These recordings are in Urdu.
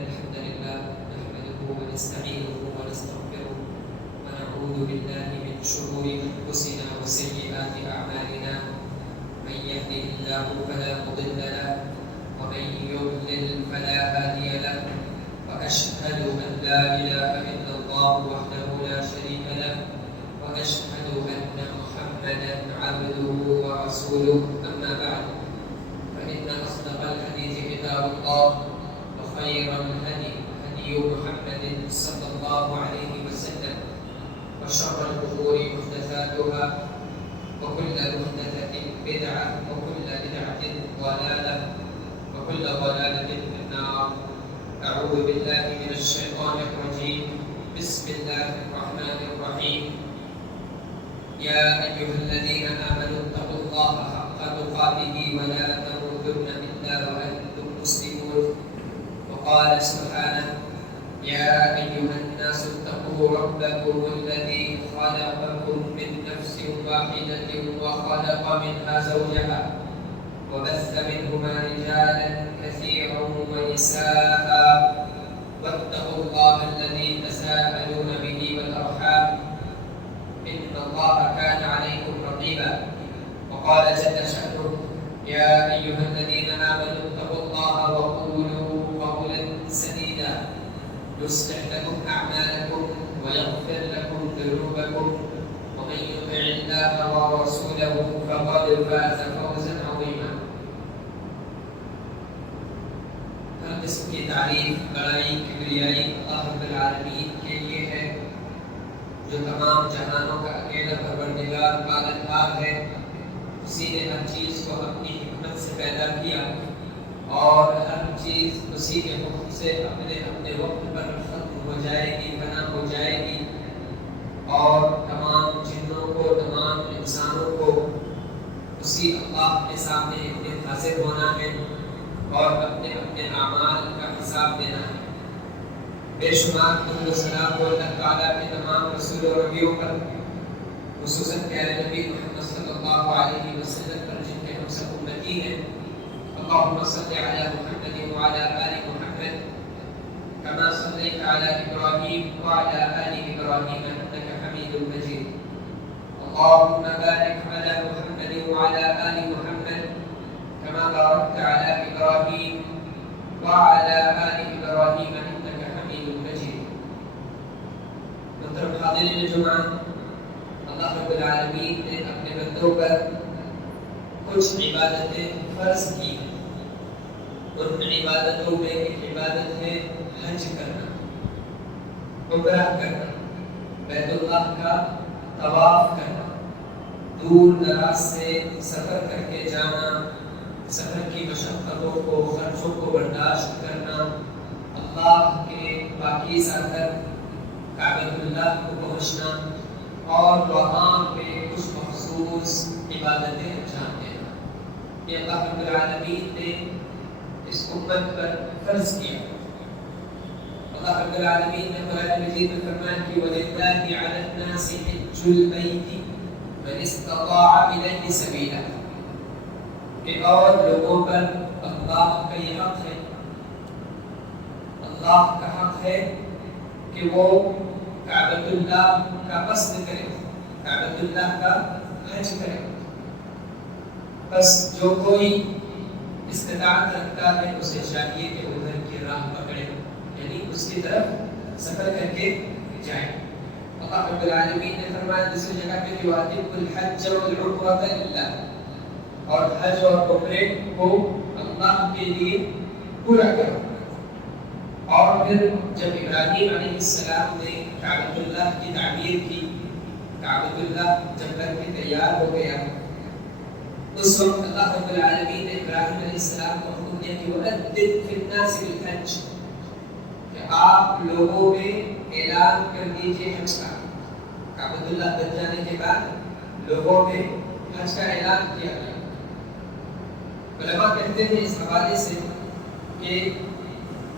الحمد لله نحمده ونستعينه ونستغفره ونعوذ بالله من شرور أنفسنا وسيئات أعمالنا من يهده الله فلا مضل له ومن يضلل فلا هادي له وأشهد أن لا إله إلا الله وحده لا شريك له وأشهد أن محمدا عبده ورسوله أما بعد فإن أصدق الحديث كتاب الله وخير الهدي هدي محمد صلى الله عليه وسلم وشر الأمور محدثاتها وكل محدثة بدعة وكل بدعة ضلالة وكل ضلالة في النار. أعوذ بالله من الشيطان الرجيم. بسم الله الرحمن الرحيم. يا أيها الذين آمنوا اتقوا الله حق تقاته ولا تموتن إلا وأنتم مسلمون. وقال سبحانه: يا أيها الناس اتقوا ربكم الذي خلقكم من نفس واحدة وخلق منها زوجها وبث منهما رجالا كثيرا ونساء واتقوا الله الذي تساءلون به والأرحام إن الله كان عليكم رقيبا. وقال جل شأنه: يا أيها الذين آمنوا اتقوا الله وقولوا قولا سديدا يصلح لكم أعمالكم ويغفر لكم ذنوبكم ومن يطع الله ورسوله فقد فاز فوزا عظيما. ہر قسم کی تعریف بڑائی کبریائی اللہ رب العالمین کے لیے ہے جو تمام جہانوں کا اکیلا پروردگار پالنہار ہے. اسی نے ہر چیز کو اپنی حکمت سے پیدا کیا اور ہر چیز اسی کے حکم سے اپنے اپنے وقت پر ختم ہو جائے گی، فنا ہو جائے گی، اور تمام جنوں کو تمام انسانوں کو اسی اللہ کے سامنے ایک دن حاضر ہونا ہے اور اپنے اپنے اعمال کا حساب دینا ہے. بے شمار درود و سلام ہو اللہ تعالیٰ کے تمام رسول و نبیوں پر، خصوصاً پیارے نبی محمد صلی اللہ علیہ وسلم پر جن کے ہم سب امتی ہیں. اللهم صل على محمد وعلى آل محمد كما صليت على إبراهيم وعلى آل إبراهيم إنك حميد مجيد. اللهم بارك على محمد وعلى آل محمد كما باركت على إبراهيم وعلى آل إبراهيم إنك حميد مجيد. محترم حاضرین جمعہ، اللہ رب العالمین نے اپنے بندوں پر کچھ عبادتیں فرض کی ہیں. ان عبادتوں میں ایک عبادت ہے حج کرنا، عمرہ کرنا، بیت اللہ کا طواف کرنا، دور دراز سے سفر کر کے جانا، سفر کی مشقتوں کو خرچوں کو برداشت کرنا، اللہ کے پاکیزہ گھر کعبۃ اللہ کو پہنچنا اور وہاں پہ کچھ مخصوص عبادتیں انجام دینا. یہ اللہ رب العالمین نے اس امت پر فرض کیا. اللہ رب العالمین نے قرآن مجید میں فرمایا کہ وَلِلَّهِ عَلَى النَّاسِ حِجُّ الْبَيْتِ مَنِ اسْتَطَاعَ إِلَيْهِ سَبِيلًا، کہ اور لوگوں پر اللہ کا یہ حق ہے، اللہ کا حق ہے کہ وہ کعبۃ اللہ کا قصد کرے، کعبۃ اللہ کا حج کرے. بس جو کوئی استطاعت رکھتا ہے اسے چاہیے کہ ادھر کی راہ پکڑے، یعنی اس کی طرف سفر کر کے جائے. اللہ رب العالمین نے فرمایا دوسری جگہ پہ کہ وَأَتِمُّوا الْحَجَّ وَالْعُمْرَةَ لِلَّهِ، اور حج اور عمرے کو اللہ کے لیے پورا کرو. اور پھر جب ابراہیم علیہ السلام نے کعبۃ اللہ کی تعمیر کی، کعبۃ اللہ جب بن کے تیار ہو گیا، اس وقت اللہ رب العالمین نے ابراہیم علیہ السلام کو حکم دیا کہ وَأَذِّنْ فِي النَّاسِ بِالْحَجِّ، کہ آپ لوگوں میں اعلان کر دیجئے حج کا. کعبۃ اللہ بن جانے کے بعد لوگوں میں حج کا اعلان کیا گیا. علماء کہتے ہیں اس حوالے سے کہ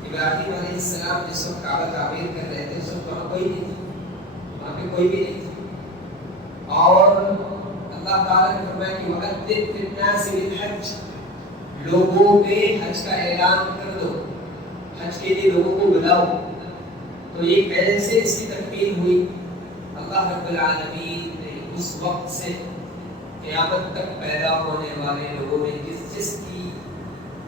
ابراہیم علیہ السلام جس وقت کعبہ تعمیر کر رہے تھے اس وقت وہاں کوئی نہیں تھا، وہاں پہ کوئی بھی نہیں تھا. اور اللہ تعالیٰ نے فرمایا کہ وَأَذِّنْ فِي النَّاسِ بِالْحَجِّ، لوگوں میں حج کا اعلان کر دو، حج کے لیے لوگوں کو بلاؤ. تو یہ کیسے اس کی تکمیل ہوئی؟ اللہ رب العالمین نے اس وقت سے قیامت تک پیدا ہونے والے لوگوں نے جس کی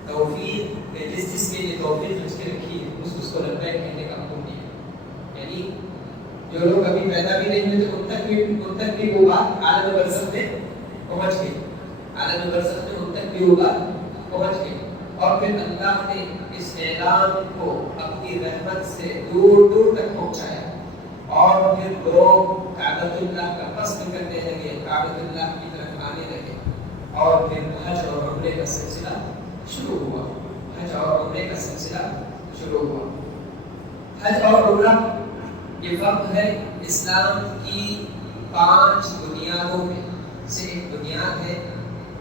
توفیق جس کے لیے توفیق اس کے رکھی ہے اس کو لبیک کہنے کا حکم دیا. یعنی جو لوگ ابھی پیدا بھی نہیں ہوئے ان تک بھی وہ بات عالم برزخ میں پہنچ گئی. عالم برزخ میں ان تک بھی وہ بات پہنچ گئی. اور پھر اللہ نے اس اعلان کو اپنی رحمت سے دور دور تک پہنچایا. اور پھر لوگ کعبۃ اللہ کا قصد کرنے لگے, کعبۃ اللہ کی طرف آنے لگے. اور پھر حج اور عمرے کا سلسلہ شروع ہوا. حج اور عمرے کا سلسلہ شروع ہوا. حج اور عمرہ یہ فرق ہے اسلام کی 5 بنیادوں میں سے ایک بنیاد ہے.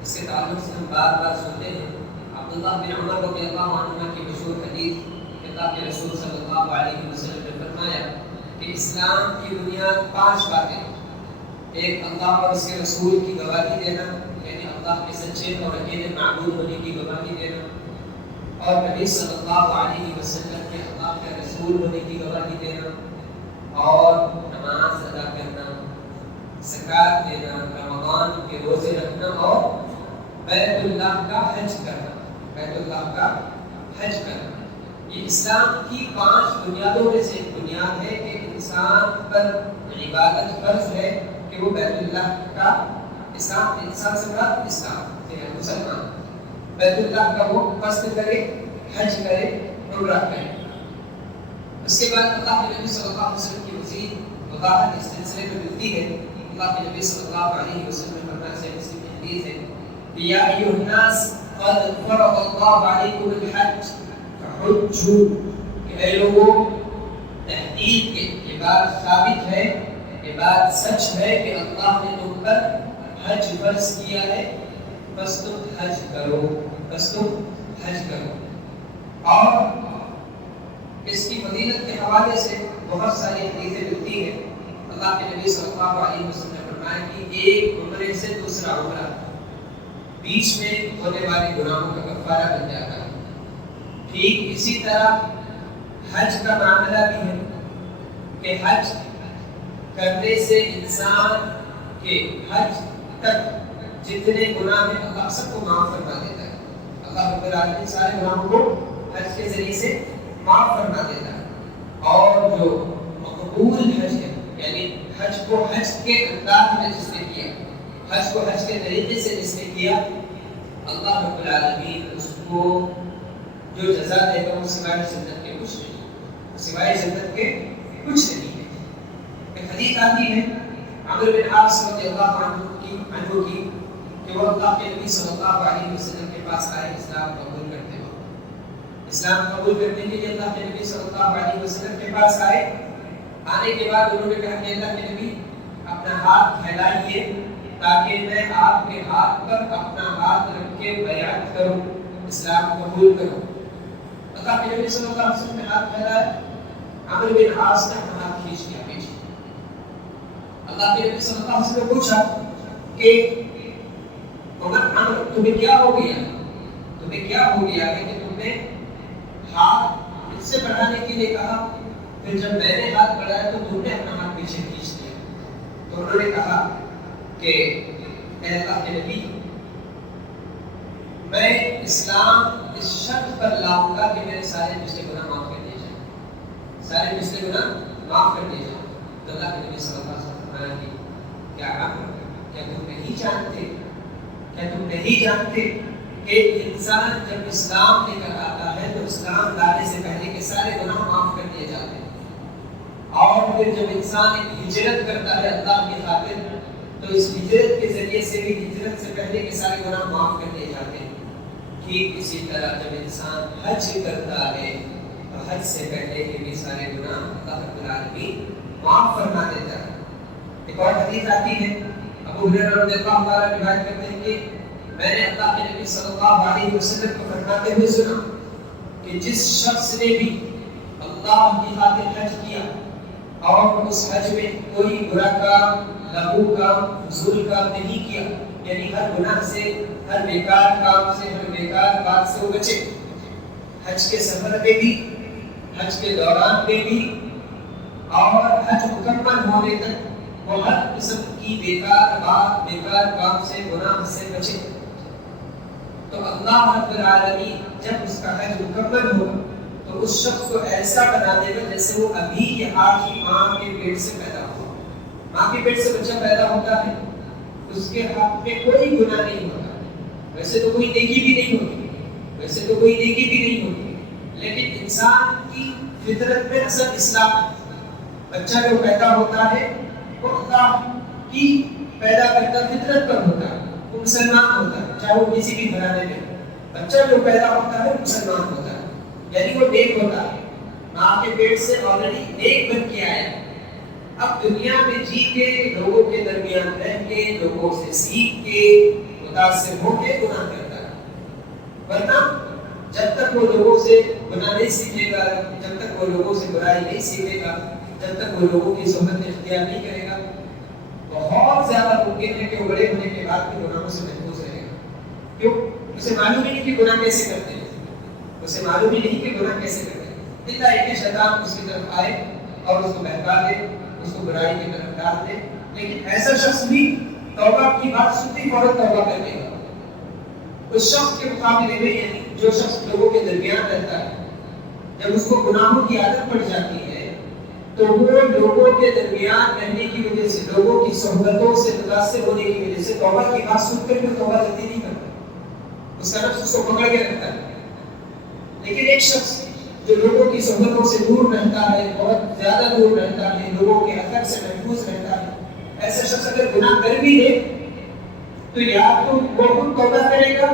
اس کے تعلق سے ہم بار بار سنتے ہیں عبداللہ بن عمر رضی اللہ عنہ کی مشہور حدیث کہ اللہ کے رسول صلی اللہ علیہ وسلم نے فرمایا کہ اسلام کی بنیاد 5 باتیں. ایک اللہ اور اس کے رسول کی گواہی دینا, یعنی اللہ کے سچے اور اکیلے معبود ہونے کی گواہی دینا, اور نبی صلی اللہ علیہ وسلم کے اللہ کے رسول ہونے کی گواہی دینا, اور نماز ادا کرنا, زکات دینا, رمضان کے روزے رکھنا, اور بیت اللہ کا حج کرنا. بیت اللہ کا حج کرنا یہ اسلام کی 5 بنیادوں میں سے ایک بنیاد ہے کہ انسان پر عبادت فرض ہے کہ وہ بیت اللہ کا انسان سے مراد اسلام مسلمان بیت اللہ کا وہ قصد کرے, حج کرے, عمرہ کرے. اس کے بعد اللہ کے نبی صلی اللہ علیہ وسلم کی مزید وضاحت اس سلسلے میں ملتی ہے. اللہ کے نبی صلی اللہ علیہ وسلم نے فرمایا سے مسلم کی حدیث ہے کہ یا ایھا الناس قد فرض اللہ علیکم الحج فحجوا, کہ اے لوگوں تحقیق کے یہ بات ثابت ہے, یہ بات سچ ہے کہ اللہ نے تم پر حج فرض کیا ہے, بس تم حج کرو, بس تم حج کرو. اور اس کی فضیلت کے حوالے سے بہت ساری حدیثیں ملتی ہیں. اللہ کے نبی صلی اللہ علیہ وسلم نے فرمایا کہ ایک عمرے سے دوسرا عمرہ بیچ میں ہونے والے گناہوں کا کفارہ بن جاتا ہے. ٹھیک اسی طرح حج کا معاملہ بھی ہے کہ حج کرنے سے انسان کے حج تک جتنے گناہ ہیں اللہ سب کو معاف فرما دیتا ہے. اللہ رب العالمین سارے گناہوں کو حج کے ذریعے سے معاف فرما دیتا ہے. اور جو مقبول حج ہے, یعنی حج کو حج کے انداز میں جس نے کیا, حج کو حج کے طریقے سے جس نے کیا, اللہ رب العالمین اس کو جو جزا دے گا وہ سوائے جنت کے کچھ نہیں, سوائے جنت کے کچھ نہیں ہے. ایک حدیث آتی ہے عمرو بن عاص رضی اللہ عنہ کی کہ وہ اللہ کے نبی صلی اللہ علیہ وسلم کے پاس آئے اسلام قبول کرتے وقت. اسلام قبول کرنے کے لیے اللہ کے نبی صلی اللہ علیہ وسلم کے پاس آئے. آنے کے بعد انہوں نے کہا کہ اللہ کے نبی اپنا ہاتھ پھیلائیے تاکہ میں آپ کے ہاتھ پر اپنا ہاتھ رکھ کے بیعت کروں, اسلام قبول کروں. اللہ کے نبی صلی اللہ علیہ وسلم نے ہاتھ پھیلایا. عمرو بن عاص نے اپنا ہاتھ کھینچ لیا پیچھے. اللہ کے نبی صلی اللہ علیہ وسلم نے پوچھا کہ عمر تمہیں کیا ہو گیا, تمہیں کیا ہو گیا ہے کہ تم نے ہاتھ مجھ سے بڑھانے کے لیے کہا, پھر جب میں نے ہاتھ بڑھایا تو تم نے اپنا ہاتھ پیچھے کھینچ لیا. تو انہوں نے کہا کہ اے اللہ کے نبی میں اسلام اس شرط پر لاؤں گا کہ میرے سارے پچھلے گناہ معاف کر دیے جائیں, سارے پچھلے گناہ معاف کر دیے جائیں. تو اللہ کے نبی صلی اللہ علیہ وسلم نے فرمایا کہ کیا تم نہیں جانتے, کیا تم نہیں جانتے کہ انسان جب اسلام لے کر آتا ہے تو اسلام لانے سے پہلے کے سارے گناہ معاف کر دیے جاتے ہیں, اور پھر جب انسان ایک ہجرت کرتا ہے اللہ کی خاطر تو اس ہجرت کے ذریعے سے بھی ہجرت سے پہلے کے سارے گناہ معاف کر دیے جاتے ہیں. ٹھیک اسی طرح جب انسان حج کرتا ہے تو حج سے پہلے کے بھی سارے گناہ اللہ رب العالمین معاف فرما دیتا ہے. ایک اور حدیث آتی ہے, ابو ہریرہ رضی اللہ عنہ روایت کرتے ہیں کہ میں نے اللہ کے نبی صلی اللہ علیہ وسلم کو فرماتے ہوئے سنا کہ جس شخص نے بھی اللہ کی خاطر حج کیا اور اس حج میں کوئی برا کام, لغو کام, فضول کام نہیں کیا, یعنی ہر گناہ سے, ہر بیکار کام سے, ہر بیکار بات سے وہ بچے, حج کے سفر میں بھی حج کے دوران میں بھی اور حج مکمل ہونے تک وہ ہر قسم کی بیکار بات، بیکار کام سے، گناہ سے بچے. تو اللہ رب العالمین جب اس کا حج مکمل ہوگا تو اس شخص کو ایسا بنا دے گا جیسے وہ ابھی یہاں کی ماں کے پیٹ سے پیدا ہوا. ماں کے پیٹ سے بچہ پیدا ہوتا ہے، اس کے ہاتھ میں کوئی گناہ نہیں ہوتا. ویسے تو کوئی نیکی بھی نہیں ہوتی، ویسے تو کوئی نیکی بھی نہیں ہوتی، لیکن انسان کی فطرت میں اصل اسلام. بچہ جو پیدا ہوتا ہے وہ اللہ کی پیدا کرتا فطرت پر ہوتا ہے، وہ مسلمان ہوتا ہے، چاہے وہ کسی بھی گھرانے میں. بچہ جو پیدا ہوتا ہے مسلمان ہوتا ہے، یعنی وہ نیک ہوتا ہے، ماں کے پیٹ سے آلریڈی نیک بن کے آیا. اب دنیا میں جی کے، لوگوں کے درمیان رہ کے، لوگوں سے سیکھ کے، متاثر ہو کے گناہ کرتا ہے. ورنہ جب تک وہ لوگوں سے گناہ نہیں سیکھے گا، جب تک وہ لوگوں سے برائی نہیں سیکھے گا، جب تک وہ لوگوں کی صحبت اختیار نہیں کرے گا، بہت زیادہ ممکن ہے کہ وہ بڑے ہونے کے بعد بھی گناہوں سے محفوظ رہے گا. کیوں؟ اسے معلوم ہی نہیں کہ گناہ کیسے کرتے ہیں، اسے معلوم ہی نہیں کہ گناہ کیسے کرتے ہیں. اللہ ایک شیطان اس کی طرف آئے اور اس کو بہکا دے، اس کو برائی کی طرف ڈال دے. لیکن ایسا شخص بھی توبہ کی بات سنتی فوراً توبہ کر لے گا. اس شخص کے مقابلے میں، یعنی جو شخص لوگوں کے درمیان رہتا ہے، جب اس کو گناہوں کی عادت پڑ جاتی ہے تو وہ لوگوں کے درمیان رہنے کی وجہ سے، لوگوں کی صحبتوں سے متاثر ہونے کی وجہ سے توبہ کی بات سن کر بھی توبہ جلدی نہیں کرتا. اس کا نفس اس کو پکڑ کے رکھتا ہے. لیکن ایک شخص جو لوگوں کی صحبتوں سے دور رہتا ہے، بہت زیادہ دور رہتا ہے، لوگوں کے اثر سے محفوظ رہتا ہے، ایسا شخص اگر گناہ کر بھی دے تو یا تو وہ خود توبہ کرے گا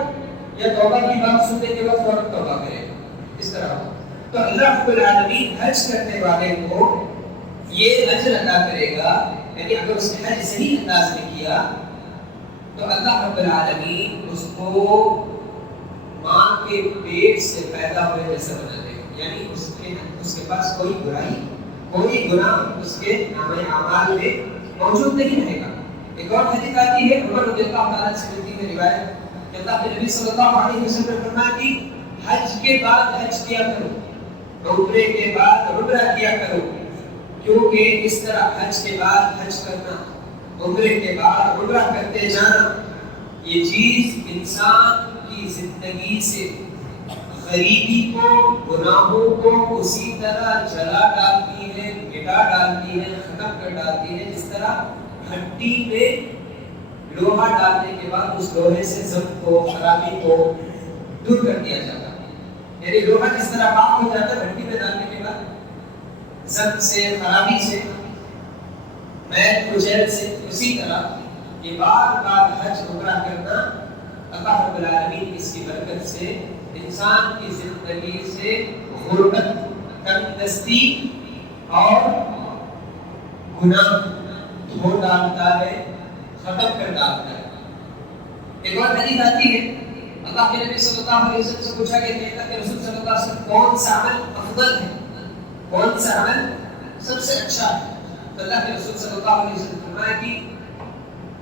یا توبہ کی بات سننے کے بعد فوراً توبہ کرے گا. اس طرح تو اللہ رب العالمین حج کرنے والے کو یہ اجر عطا کرے گا. یعنی اگر اس نے حج صحیح انداز میں کیا تو اللہ رب العالمین اس کو ماں کے پیٹ سے پیدا ہوئے جیسا بنا دے گا. یعنی اس کے پاس کوئی برائی، کوئی گناہ اس کے نامۂ اعمال میں موجود نہیں رہے گا. ایک اور حدیث آتی ہے عمر رضی اللہ تعالیٰ سے ملتی ہے روایت کہ اللہ کے نبی صلی اللہ علیہ وسلم نے فرمایا کہ حج کے بعد حج کیا کرو، عمرے کے بعد عمرہ کیا کرو، کیونکہ اس طرح حج کے بعد حج کرنا، عمرے کے بعد عمرہ کرتے جانا، یہ چیز انسان کی زندگی سے غریبی کو، گناہوں کو اسی طرح جلا ڈالتی ہے، مٹا ڈالتی ہے، ختم کر ڈالتی ہے جس طرح ہڈی میں لوہا ڈالنے کے بعد اس لوہے سے ضبط کو، خرابی کو دور کر دیا جاتا ہے. یعنی لوہا جس طرح پاک ہو جاتا ہے ہڈی میں ڈالنے کے بعد ضبط سے، خرابی سے، میل کچیل سے، اسی طرح یہ بار بار حج عمرہ کرنا اللہ رب العالمین اس کی برکت سے انسان کی زندگی سے غربت، تنگدستی اور گناہ دھو ڈالتا ہے، ختم کر ڈالتا ہے. ایک اور حدیث آتی ہے اللہ کے نبی صلی اللہ علیہ وسلم سے پوچھا گیا کہ اللہ کے رسول صلی اللہ علیہ وسلم کون سا عمل افضل ہے، کون سا عمل سب سے اچھا ہے؟ تو اللہ کے رسول صلی اللہ علیہ وسلم نے فرمایا کہ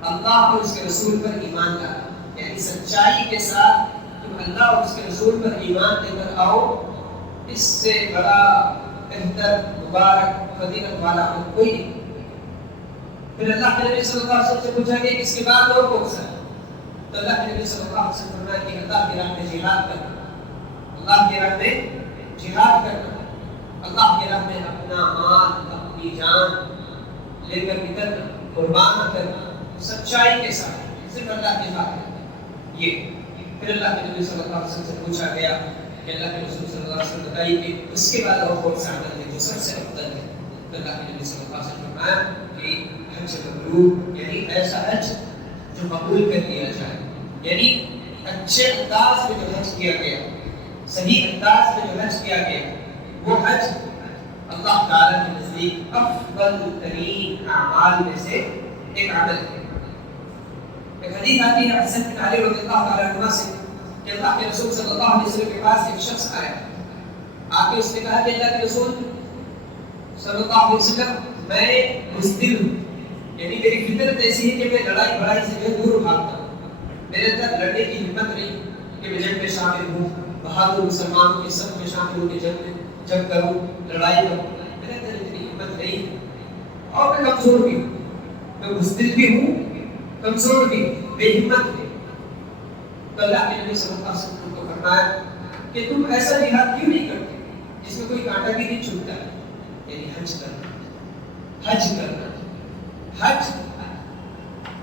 اللہ اور اس کے رسول پر ایمان لانا. یعنی سچائی کے ساتھ تم اللہ اور اس کے رسول پر ایمان لے کر آؤ، اس سے بڑا بہتر، مبارک، فضیلت والا عمل کوئی نہیں. پھر اللہ کے نبی صلی اللہ علیہ وسلم سے پوچھا گیا کہ اس کے بعد اور کون سا ہے؟ تو اللہ کے نبی صلی اللہ علیہ وسلم فرمایا کہ اللہ کی راہ میں جہاد کرنا، اللہ کی راہ میں جہاد کرنا، اللہ کی راہ میں اپنا مال، اپنی جان لے کر نکلنا، قربان کرنا سچائی کے ساتھ، صرف اللہ کی خاطر. یہ پھر اللہ کے نبی صلی اللہ علیہ وسلم سے پوچھا گیا کہ اللہ کے رسول صلی اللہ علیہ وسلم بتائیے کہ اس کے بعد اور کون سا عمل ہے جو سب سے افضل ہے؟ تو اللہ کے نبی صلی اللہ علیہ وسلم نے فرمایا کہ حج مبرور، یعنی ایسا حج جو قبول کر لیا جائے. یعنی اچھے انداز میں جو حج کیا گیا، صحیح انداز میں جو حج کیا گیا، وہ حج اللہ تعالیٰ کے نزدیک افضل ترین اعمال میں سے ایک عمل ہے. ایک حدیث آتی ہے حسن بن علی رضی اللہ تعالیٰ عنہ سے کہ اللہ کے رسول صلی اللہ علیہ وسلم کے پاس ایک شخص آیا، آ کے اس نے کہا کہ اللہ کے رسول صلی اللہ علیہ وسلم میں بزدل ہوں، یعنی میری فطرت ایسی ہے کہ میں لڑائی بڑائی سے جو دور بھاگتا ہوں، میرے اندر لڑنے کی ہمت نہیں کہ میں جنگ میں شامل ہوں، بہادر مسلمانوں کے صف میں شامل ہوں کہ جنگ میں جب کروں لڑائی کروں، میرے اندر اتنی ہمت نہیں ہے، اور میں کمزور بھی ہوں، میں بزدل بھی ہوں، کمزور بھی، بے ہمت بھی۔ تو اللہ کے نبی صلی اللہ علیہ وسلم کو فرمایا کہ تم ایسا جہاد کیوں نہیں کرتے جس میں کوئی کانٹا بھی نہیں چھوٹتا ہے، یعنی حج کرنا۔ حج کرنا، حج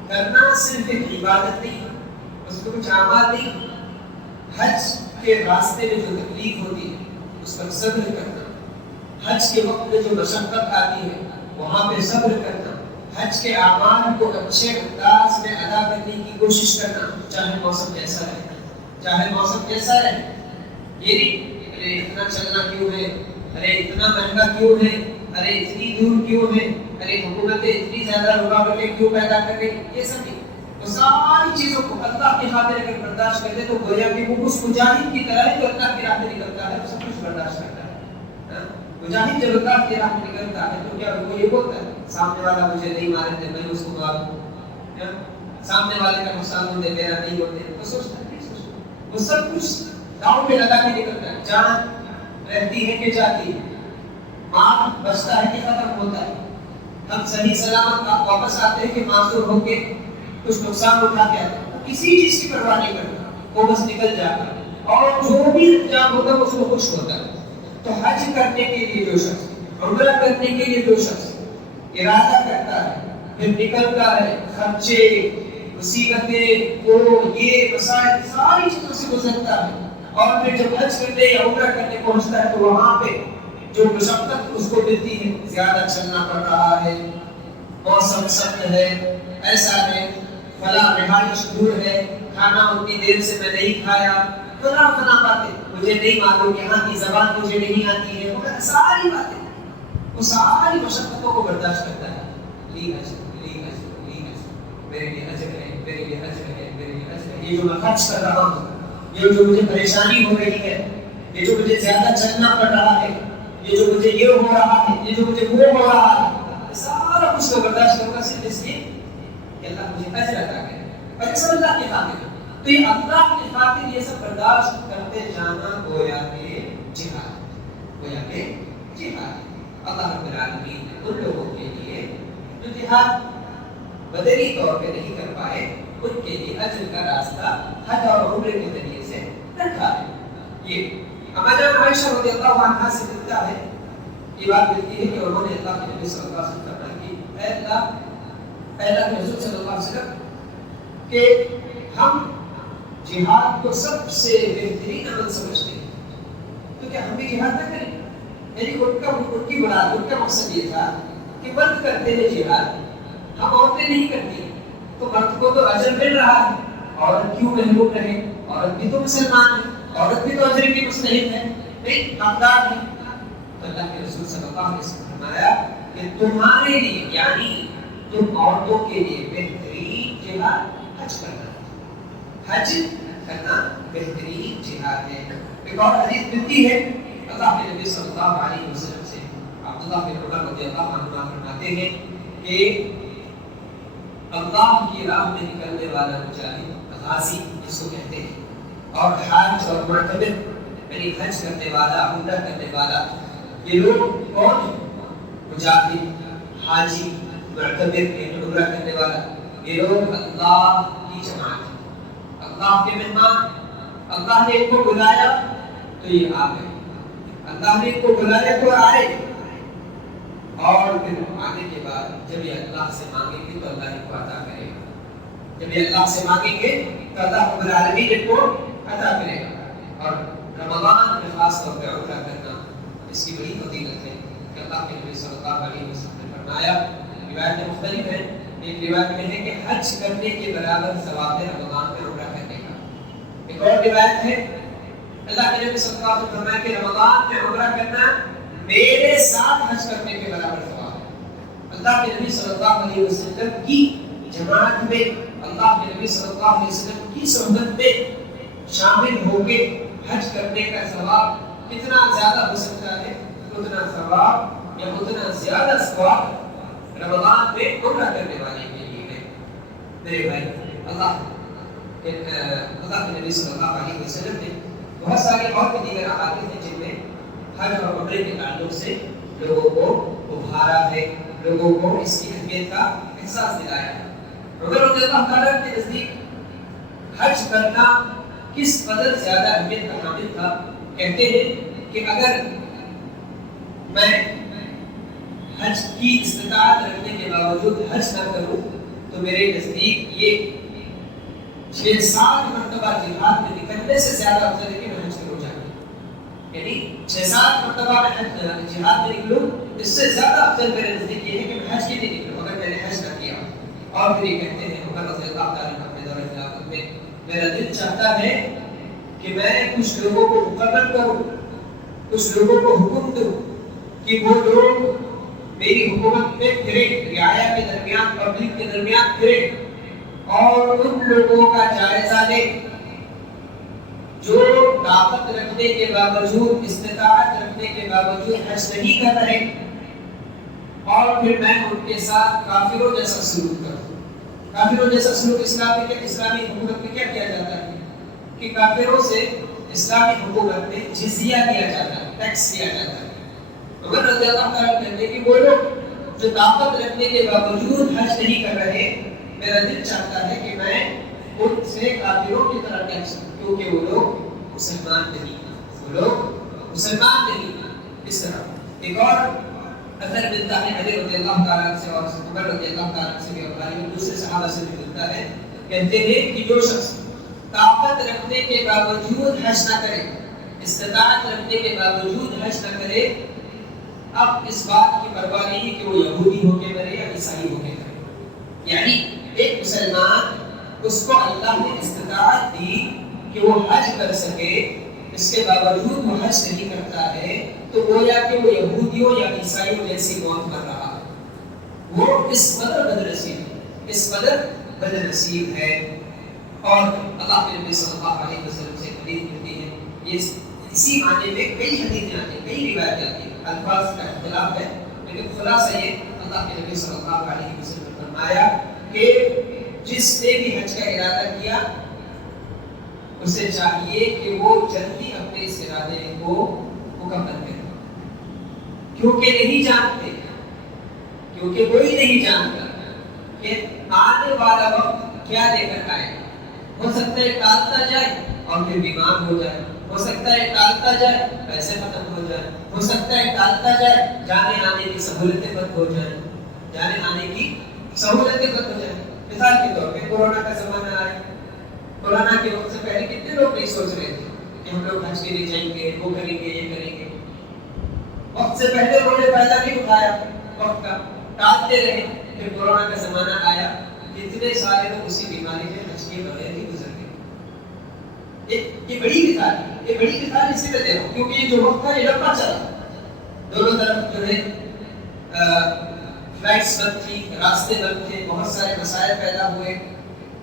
کرنا صرف ایک عبادت نہیں، اس میں کچھ اعمال نہیں، حج کے راستے میں جو تکلیف ہوتی ہے اس پر صبر کرنا، حج کے وقت میں جو مشقت آتی ہے وہاں پہ صبر کرنا، حج کے اعمال کو اچھے انداز میں ادا کرنے کی کوشش کرنا، چاہے موسم کیسا رہے، چاہے موسم کیسا رہے۔ یہ نہیں ارے اتنا چلنا کیوں ہے، ارے اتنا مہنگا کیوں ہے، ارے اتنی دور کیوں ہے، ارے حکومتیں اتنی زیادہ رکاوٹیں کیوں پیدا کر رہی، یہ سب نہیں۔ وہ ساری چیزوں کو اللہ کی خاطر اگر برداشت کر دے تو گویا کہ وہ اس مجاہد کی طرح ہے جو اللہ کی راہ میں نکلتا ہے، سب کچھ برداشت کرتا ہے۔ مجاہد جب اللہ کی راہ میں نکلتا ہے تو کیا وہ یہ بولتا ہے سامنے والا مجھے نہیں مارے تھے میں اس کو ماروں، سامنے والے کا نقصان دے میرا نہیں ہوتے، وہ سوچتا ہے نہیں سوچتا، وہ سب کچھ داؤں پہ لگا کے نکلتا ہے۔ جان رہتی ہے کہ جاتی ہے، مال بچتا ہے کہ ختم ہوتا ہے، ہم صحیح سلامت واپس آتے ہیں کہ معذور ہو کے کچھ نقصان اٹھا کے آتے ہیں، کسی چیز کی پرواہ نہیں کرتا، وہ بس نکل جاتا ہے اور جو بھی انجام ہوتا ہے اس کو خوش ہوتا ہے۔ تو حج کرنے کے لیے جو شخص، عمرہ کرنے کے لیے جو شخص ارادہ کرتا ہے، پھر نکلتا ہے، خرچے، مصیبتیں، وہ یہ مسائل ساری چیزوں سے گزرتا ہے، اور پھر جب حج کرنے یا عمرہ کرنے پہنچتا ہے تو وہاں پہ جو مشقت اس کو ملتی ہے، زیادہ چلنا پڑ رہا ہے، موسم سخت ہے، ایسا ہے، فلاں رہائش دور ہے، کھانا اتنی دیر سے میں نہیں کھایا، فلاں فلاں باتیں، مجھے نہیں معلوم، یہاں کی زبان مجھے نہیں آتی ہے، وہ ساری باتیں، وہ ساری مشقتوں کو برداشت کرتا ہے۔ لی حج، لی حج، لی حج، میرے لیے اجر ہے، میرے لیے اجر ہے، میرے لیے اجر ہے، یہ جو میں خرچ کر رہا ہوں، یہ جو مجھے پریشانی ہو رہی ہے، یہ جو مجھے زیادہ چلنا پڑ رہا ہے، یہ جو مجھے یہ ہو رہا ہے، یہ جو مجھے وہ ہو رہا ہے، سارا کچھ کو برداشت کروں گا صرف اس لیے کہ اللہ مجھے اجر عطا کرے، اور یہ سب اللہ کی خاطر ہے۔ تو یہ اللہ کی خاطر یہ سب برداشت کرتے جانا گویا کہ جہاد، گویا کہ جہاد۔ اللہ رب العالمین نے ان لوگوں کے لیے جو جہاد بدنی طور پہ نہیں کر پائے ان کے لیے اجر کا راستہ حج اور عمرے کے ذریعے سے رکھا ہے۔ یہ امام عائشہ رضی اللہ عنہا سے ملتا ہے، یہ بات ملتی ہے کہ انہوں نے اللہ کے نبی صلی اللہ علیہ وسلم سے فرمایا کہ اے اللہ کے رسول صلی اللہ علیہ وسلم کہ ہم جہاد کو سب سے بہترین عمل سمجھتے ہیں، تو کیا ہم بھی جہاد نہ کریں؟ یعنی ان کی مراد، ان کا مقصد یہ تھا کہ مرد کرتے ہیں جہاد، ہم عورتیں نہیں کرتی، تو مرد کو تو اجر مل رہا ہے، عورت کیوں محروم رہے؟ عورت بھی تو مسلمان ہے، عورت بھی تو اجر کی مستحق ہے، نہیں حقدار ہے۔ تو اللہ کے رسول صلی اللہ علیہ وسلم نے فرمایا کہ تمہارے لیے، یعنی تم عورتوں کے لیے بہترین جہاد حج کرنا ہے، حج کرنا بہترین جہاد ہے۔ ایک اور حدیث ملتی ہے اللہ کے نبی صلی اللہ علیہ وسلم سے، عبداللہ بن عمر رضی اللہ عنہ فرماتے ہیں کہ اللہ کی راہ میں نکلنے والا مجاہد، غازی جس کو کہتے ہیں، اور حاج اور معتمر یعنی حج کرنے والا، عمرہ کرنے والا، یہ لوگ کون ہیں؟ مجاہد، حاجی، معتمر یعنی عمرہ کرنے والا، یہ لوگ اللہ کی جماعت ہے، اللہ کے مہمان۔ اللہ نے ان کو بلایا تو یہ آ گئے، اللہ نے ان کو بلایا تو آئے، اور پھر آنے کے بعد جب یہ اللہ سے مانگیں گے تو اللہ ان کو عطا کرے گا، جب یہ اللہ سے مانگیں گے تو اللہ رب العالمین ان کو عطا کرے گا۔ اور رمضان میں خاص طور پہ عمرہ کرنا اس کی بڑی فضیلت ہے کہ اللہ کے نبی صلی اللہ علیہ وسلم نے فرمایا، روایتیں مختلف ہیں، ایک روایت میں ہے کہ حج کرنے کے برابر ثواب ہے رمضان میں عمرہ کرنے کا۔ ایک اور روایت ہے اللہ کے نبی صلی اللہ علیہ وسلم نے فرمایا کہ رمضان میں عمرہ کرنا میرے ساتھ حج کرنے کے برابر ثواب ہے۔ اللہ کے نبی صلی اللہ علیہ وسلم کی جماعت میں، اللہ کے نبی صلی اللہ علیہ وسلم کی صحبت میں شامل ہو کے حج کرنے کا ثواب کتنا زیادہ ہو سکتا ہے، اتنا ثواب یا اتنا زیادہ ثواب رمضان میں عمرہ کرنے والے کے لیے ہے۔ میرے بھائی، اللہ کے نبی صلی اللہ علیہ وسلم نے بہت ساری اور بھی دیگر احادیث ہیں جن میں حج اور عمرے کے تعلق سے لوگوں کو ابھارا ہے، لوگوں کو اس کی اہمیت کا احساس دلایا ہے۔ عمر رضی اللہ تعالیٰ کے نزدیک حج کرنا کس قدر زیادہ اہمیت کا حامل تھا، کہتے ہیں کہ اگر میں حج کی استطاعت رکھنے کے باوجود حج نہ کروں تو میرے نزدیک یہ 6-7 مرتبہ جہاد میں نکلنے سے زیادہ افضل ہے کہ میں حج کروں جاؤں۔ یعنی 6-7 مرتبہ میں جہاد میں نکلوں، اس سے زیادہ افضل میرے نزدیک یہ ہے کہ میں حج کے لیے نکلوں اگر میں نے حج نہ کیا۔ اور پھر یہ کہتے ہیں عمر رضی اللہ تعالیٰ عنہ اپنے دور خلافت میں میرا دل چاہتا ہے کہ میں کچھ لوگوں کو مقرر کروں، کچھ لوگوں کو حکم دوں کہ وہ لوگ میری حکومت میں پھرے، رعایا کے درمیان، پبلک کے درمیان پھرے اور ان لوگوں کا جائزہ لے جو طاقت رکھنے کے باوجود، استطاعت رکھنے کے باوجود حج نہیں کر رہے، اور پھر میں ان کے ساتھ کافروں جیسا سلوک کروں۔ کافروں جیسا سلوک اسلامی حکومت میں کیا کیا جاتا ہے کہ کافروں سے اسلامی حکومت میں جزیہ لیا جاتا ہے، ٹیکس لیا جاتا ہے۔ عمر رضی اللہ تعالیٰ کہتے ہیں کہ وہ لوگ جو طاقت رکھنے کے باوجود حج نہیں کر رہے، میرا دل چاہتا ہے کہ میں ان سے کافروں کی طرح ٹیکس لوں، کیونکہ وہ لوگ مسلمان نہیں، وہ لوگ مسلمان نہیں۔ اس طرح ایک اور اثر ملتا ہے علی رضی اللہ تعالیٰ سے اور عمر رضی اللہ تعالیٰ سے بھی، اور دوسرے صحابہ سے بھی ملتا ہے۔ کہتے ہیں کہ جو شخص طاقت رکھنے کے باوجود حج نہ کرے، استطاعت رکھنے کے باوجود حج نہ کرے، اب اس بات کی پرواہ نہیں کہ وہ یہودی ہو کے مرے یا عیسائی ہو کے مرے۔ یعنی ایک مسلمان، اس کو اللہ نے استطاعت دی کہ وہ حج کر سکے، اس کے باوجود وہ حج نہیں کرتا ہے تو گویا کہ وہ یہودیوں یا عیسائیوں جیسی موت کر رہا ہے۔ وہ اس قدر بدنصیب ہے، اس قدر بدنصیب ہے۔ اور اللہ کے نبی صلی اللہ علیہ وسلم سے حدیث ملتی ہے، یہ اسی معنی میں کئی حدیثیں آتی ہیں، کئی روایتیں آتی ہیں، الفاظ کا اختلاف ہے، لیکن خلاصہ یہ اللہ کے نبی صلی اللہ علیہ وسلم نے فرمایا کہ جس نے بھی حج کا ارادہ کیا اسے چاہیے کہ وہ جلدی اپنے اس ارادے کو مکمل کرے، کیونکہ نہیں جانتے، کیونکہ کوئی نہیں جانتا کہ آنے والا وقت کیا لے کر آئے۔ ہو سکتا ہے ٹالتا جائے اور پھر بیمار ہو جائے، ہو سکتا ہے ٹالتا جائے پیسے ختم ہو جائے، ہو سکتا ہے ٹالتا جائے جانے آنے کی سہولتیں بند ہو جائیں، جانے آنے کی سہولتیں بند ہو جائیں۔ مثال کے طور پہ کورونا کا زمانہ آیا، کورونا کے وقت سے پہلے کتنے لوگ نہیں سوچ رہے تھے کہ ہم لوگ حج کے لیے جائیں گے، وہ کریں گے، یہ کریں گے۔ وقت سے پہلے انہوں نے فائدہ نہیں اٹھایا وقت کا، ٹالتے رہے، پھر کورونا کا زمانہ آیا، اتنے سارے لوگ اسی بیماری میں حج کے بغیر ہی گزر گئے۔ یہ بڑی مثال ہے، یہ بڑی مثال اسی لیے دے رہا ہوں کیونکہ یہ جو وقت تھا یہ لمبا چلا، دونوں طرف جو ہے فلائٹس بند تھی، راستے بند تھے، بہت سارے مسائل پیدا ہوئے،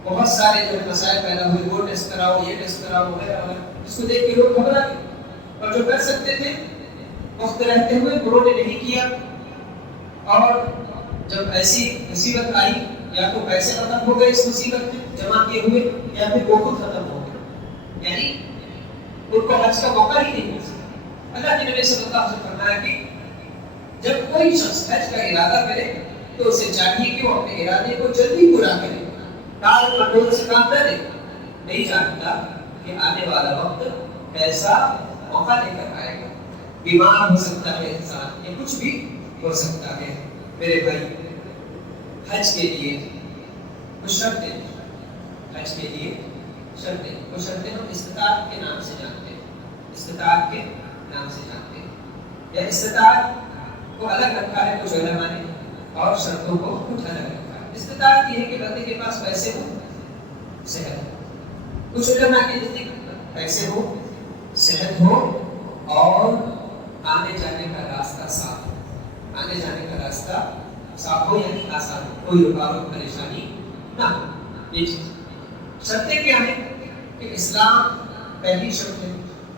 بہت سارے جو مسائل پیدا ہوئے، وہ ٹیسٹ کراؤ، یہ ٹیسٹ کراؤ وغیرہ وغیرہ۔ اس کو دیکھ کے لوگ گھبرا گئے، اور جو کر سکتے تھے وقت رہتے ہوئے انہوں نے نہیں کیا، اور جب ایسی مصیبت آئی یا تو پیسے ختم ہو گئے اس مصیبت میں جمع کیے ہوئے، یا پھر وہ خود ختم ہو گئے، یعنی ان کو حج کا موقع ہی نہیں مل سکا۔ اللہ کے نبی صلی اللہ علیہ وسلم فرمایا کہ جب کوئی شخص حج کا ارادہ کرے تو اسے چاہیے کہ وہ اپنے ارادے کو جلدی پورا کرے، ٹال مٹول سے کام نہ دے، نہیں جانتا کہ آنے والا وقت کیسا موقع لے کر آئے گا، بیمار ہو سکتا ہے انسان، یا کچھ بھی ہو سکتا ہے۔ میرے بھائی، حج کے لیے کچھ شرطیں، حج کے لیے شرطیں، وہ شرطیں ہم استطاعت کے نام سے جانتے ہیں، استطاعت کے نام سے جانتے ہیں، یا استطاعت کو الگ رکھا ہے کچھ علماء نے اور شرطوں کو کچھ الگ رکھا ہے۔ استطاعت یہ ہے کہ بندے کے پاس پیسے ہو، صحت ہو، کچھ علماء کے نزدیک پیسے ہو، صحت ہو اور آنے جانے کا راستہ صاف ہو، آنے جانے کا راستہ صاف ہو یعنی آسان ہو، کوئی رکاوٹ پریشانی نہ ہو۔ یہ چیز شرطیں کیا ہیں کہ اسلام پہلی شرط ہے،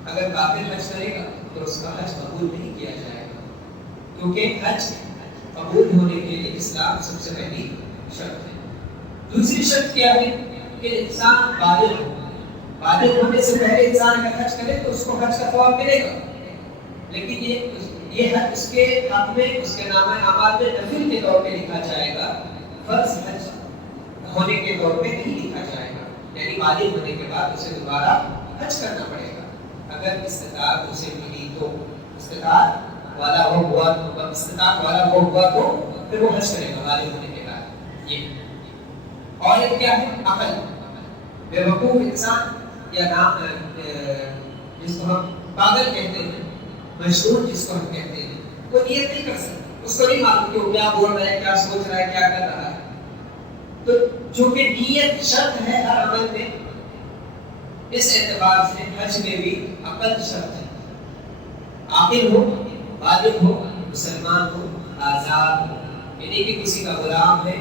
اگر کافر حج کرے گا تو اس کا حج قبول نہیں کیا جائے گا، کیونکہ حج قبول ہونے کے لیے اسلام سب سے پہلی شرط ہے۔ دوسری شرط کیا ہے کہ انسان بالغ ہو، بالغ ہونے سے پہلے انسان اگر حج کرے تو اس کو حج کا ثواب ملے گا، لیکن یہ حج اس کے حق میں اس کے نامہ اعمال میں نفل کے طور پہ لکھا جائے گا، فرض حج ہونے کے طور پہ نہیں لکھا جائے گا. یعنی بالغ ہونے کے بعد اسے دوبارہ حج کرنا پڑے گا اگر استطاعت اسے ملی تو. استطاعت والا وہ ہوا تو پھر وہ حج کرے گا بالغ ہونے کے بعد. یہ اور ایک کیا ہے؟ عقل. بے وقوف انسان یا نام جس کو ہم پاگل کہتے ہیں، مشہور جس کو ہم کہتے ہیں، وہ نیت نہیں کر سکتا. اس کو نہیں معلوم کہ وہ کیا بول رہا ہے، کیا سوچ رہا ہے، کیا کر رہا ہے. تو چونکہ نیت شرط ہے ہر عمل میں، اس اعتبار سے حج میں بھی عقل شرط ہے. عاقل ہو، بالغ ہو، مسلمان ہو، آزاد ہو. یعنی کہ کسی کا غلام ہے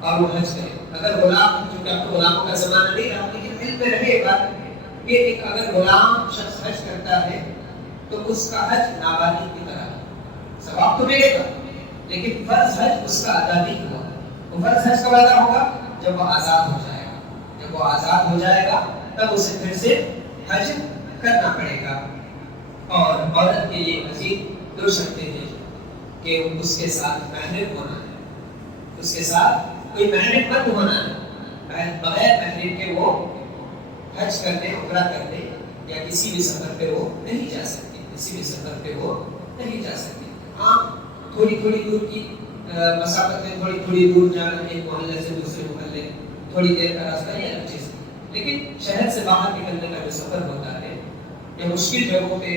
اور وہ حج کرے. اگر غلام، چونکہ اب تو غلاموں کا زمانہ نہیں رہا، لیکن علم میں رہے گا کہ ایک اگر غلام شخص حج کرتا ہے تو اس کا حج نابالغ کی طرح ثواب تو ملے گا، لیکن فرض حج اس کا ادا نہیں ہوا. وہ فرض حج کب ادا ہوگا؟ جب وہ آزاد ہو جائے گا. جب وہ آزاد ہو جائے گا تب اسے پھر سے حج کرنا پڑے گا. اور عورت کے لیے مزید 2 شرطیں ہیں کہ اس کے ساتھ محرم ہونا ہے. اس کے ساتھ کوئی محرم بند ہونا ہے. بغیر محرم کے وہ حج کرنے، عمرہ کرنے یا کسی بھی سفر پہ وہ نہیں جا سکتی. کسی بھی سفر پہ وہ نہیں جا سکتی. ہاں، تھوڑی دور کی مسافت میں تھوڑی دور جانا، ایک محلے سے دوسرے محلے تھوڑی دیر کا راستہ، یہ الگ چیز. لیکن شہر سے باہر نکلنے کا جو سفر ہوتا ہے یا مشکل جگہوں پہ،